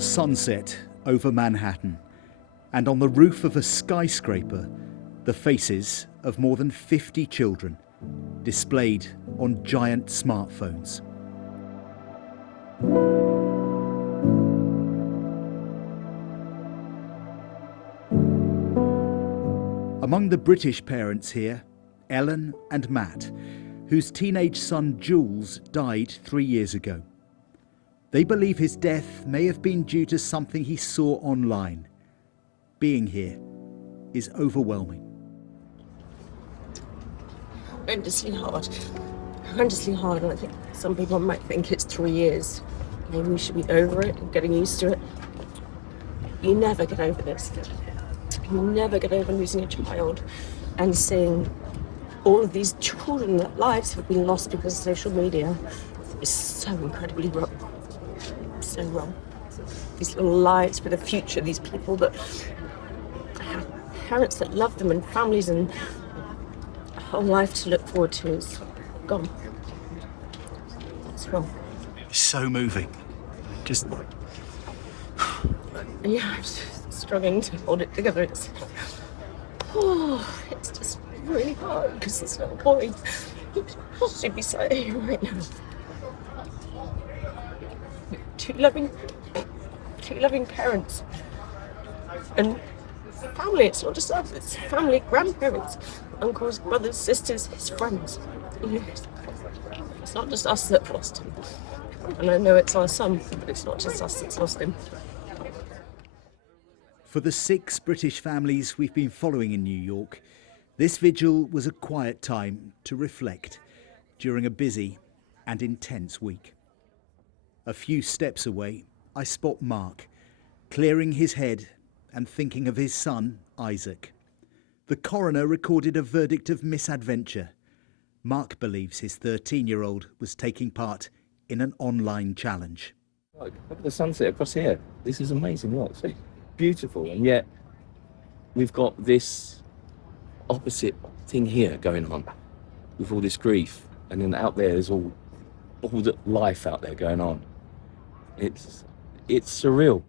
Sunset over Manhattan, and on the roof of a skyscraper, the faces of more than 50 children displayed on giant smartphones. Among the British parents here, Ellen and Matt, whose teenage son Jules died 3 years ago. They believe his death may have been due to something he saw online. Being here is overwhelming. Horrendously hard. Horrendously hard. And I think some people might think it's 3 years. Maybe we should be over it and getting used to it. You never get over this. You never get over losing a child and seeing all of these children that lives have been lost because of social media. It's so incredibly wrong. So wrong. These little lives for the future, these people that have parents that love them and families and a whole life to look forward to is gone. It's wrong. It's so moving. Just... Yeah, I'm just struggling to hold it together. It's just really hard because this little boy should be sat here right now. Two loving parents and family. It's not just us, it's family, grandparents, uncles, brothers, sisters, his friends. It's not just us that lost him. And I know it's our son, but it's not just us that's lost him. For the 6 British families we've been following in New York, this vigil was a quiet time to reflect during a busy and intense week. A few steps away, I spot Mark, clearing his head and thinking of his son, Isaac. The coroner recorded a verdict of misadventure. Mark believes his 13-year-old was taking part in an online challenge. Look at the sunset across here. This is amazing. Look, it's beautiful, and yet we've got this opposite thing here going on with all this grief, and then out there there's all the life out there going on. It's surreal.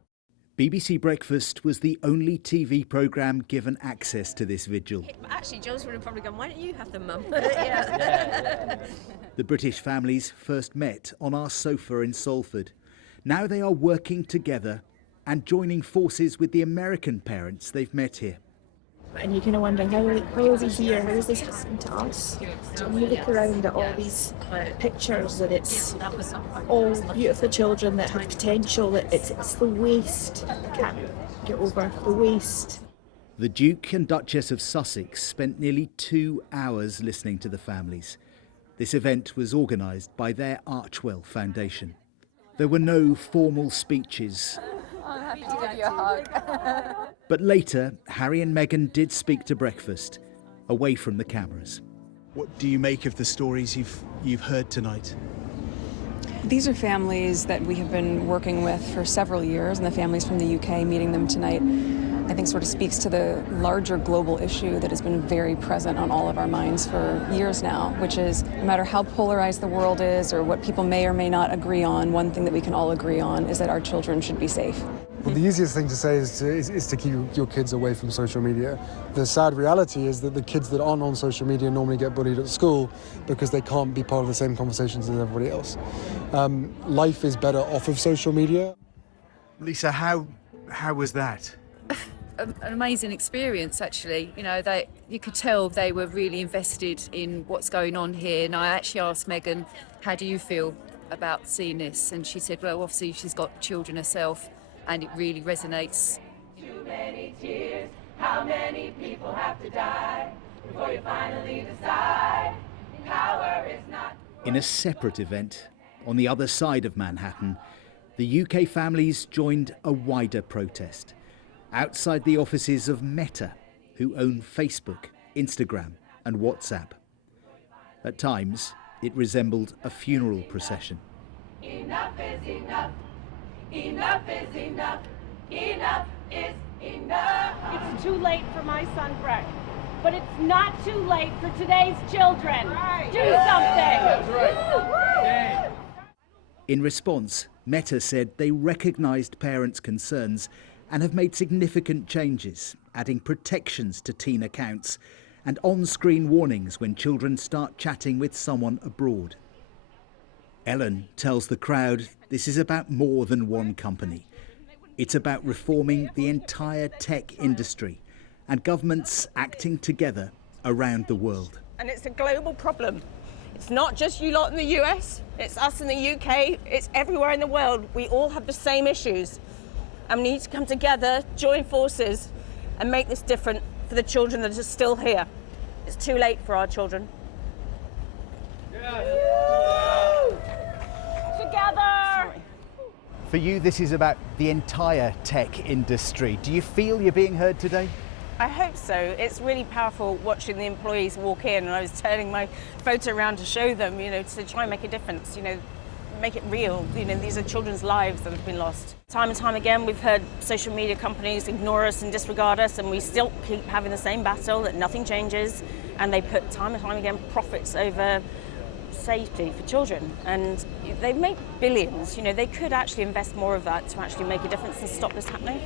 BBC Breakfast was the only TV programme given access to this vigil. Actually, John's would have probably gone, why don't you have them, Mum? The British families first met on our sofa in Salford. Now they are working together and joining forces with the American parents they've met here. And you kind of wonder, how is he here? How is this happening to us? And you look around at all these pictures and it's all beautiful children that have potential. It's the waste. I can't get over the waste. The Duke and Duchess of Sussex spent nearly 2 hours listening to the families. This event was organised by their Archewell Foundation. There were no formal speeches. I'm happy to give you a hug. But later, Harry and Meghan did speak to breakfast, away from the cameras. What do you make of the stories you've heard tonight? These are families that we have been working with for several years, and the families from the UK meeting them tonight, I think, sort of speaks to the larger global issue that has been very present on all of our minds for years now, which is no matter how polarized the world is or what people may or may not agree on, one thing that we can all agree on is that our children should be safe. Well, the easiest thing to say is to keep your kids away from social media. The sad reality is that the kids that aren't on social media normally get bullied at school because they can't be part of the same conversations as everybody else. Life is better off of social media. Lisa, how was that? An amazing experience, actually. You know, you could tell they were really invested in what's going on here. And I actually asked Meghan, how do you feel about seeing this? And she said, well, obviously she's got children herself, and it really resonates. Too many tears, how many people have to die before you finally decide power is not... In a separate event, on the other side of Manhattan, the UK families joined a wider protest outside the offices of Meta, who own Facebook, Instagram and WhatsApp. At times, it resembled a funeral procession. Enough is enough. Enough is enough. Enough is enough. It's too late for my son Brett, but it's not too late for today's children. Right. Do something. That's right. In response, Meta said they recognised parents' concerns and have made significant changes, adding protections to teen accounts and on-screen warnings when children start chatting with someone abroad. Ellen tells the crowd this is about more than one company. It's about reforming the entire tech industry and governments acting together around the world. And it's a global problem. It's not just you lot in the US, it's us in the UK, it's everywhere in the world. We all have the same issues. And we need to come together, join forces, and make this different for the children that are still here. It's too late for our children. Together! For you, this is about the entire tech industry. Do you feel you're being heard today? I hope so. It's really powerful watching the employees walk in, and I was turning my photo around to show them, to try and make a difference, make it real. These are children's lives that have been lost. Time and time again, we've heard social media companies ignore us and disregard us, and we still keep having the same battle that nothing changes, and they put time and time again profits over safety for children, and they make billions. They could actually invest more of that to actually make a difference and stop this happening.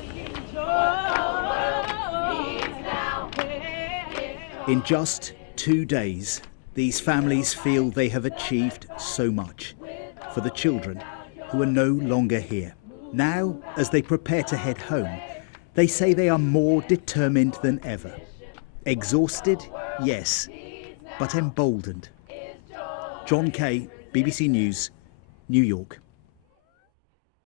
In just 2 days, these families feel they have achieved so much for the children who are no longer here. Now, as they prepare to head home, they say they are more determined than ever. Exhausted, yes, but emboldened. John Kay, BBC News, New York.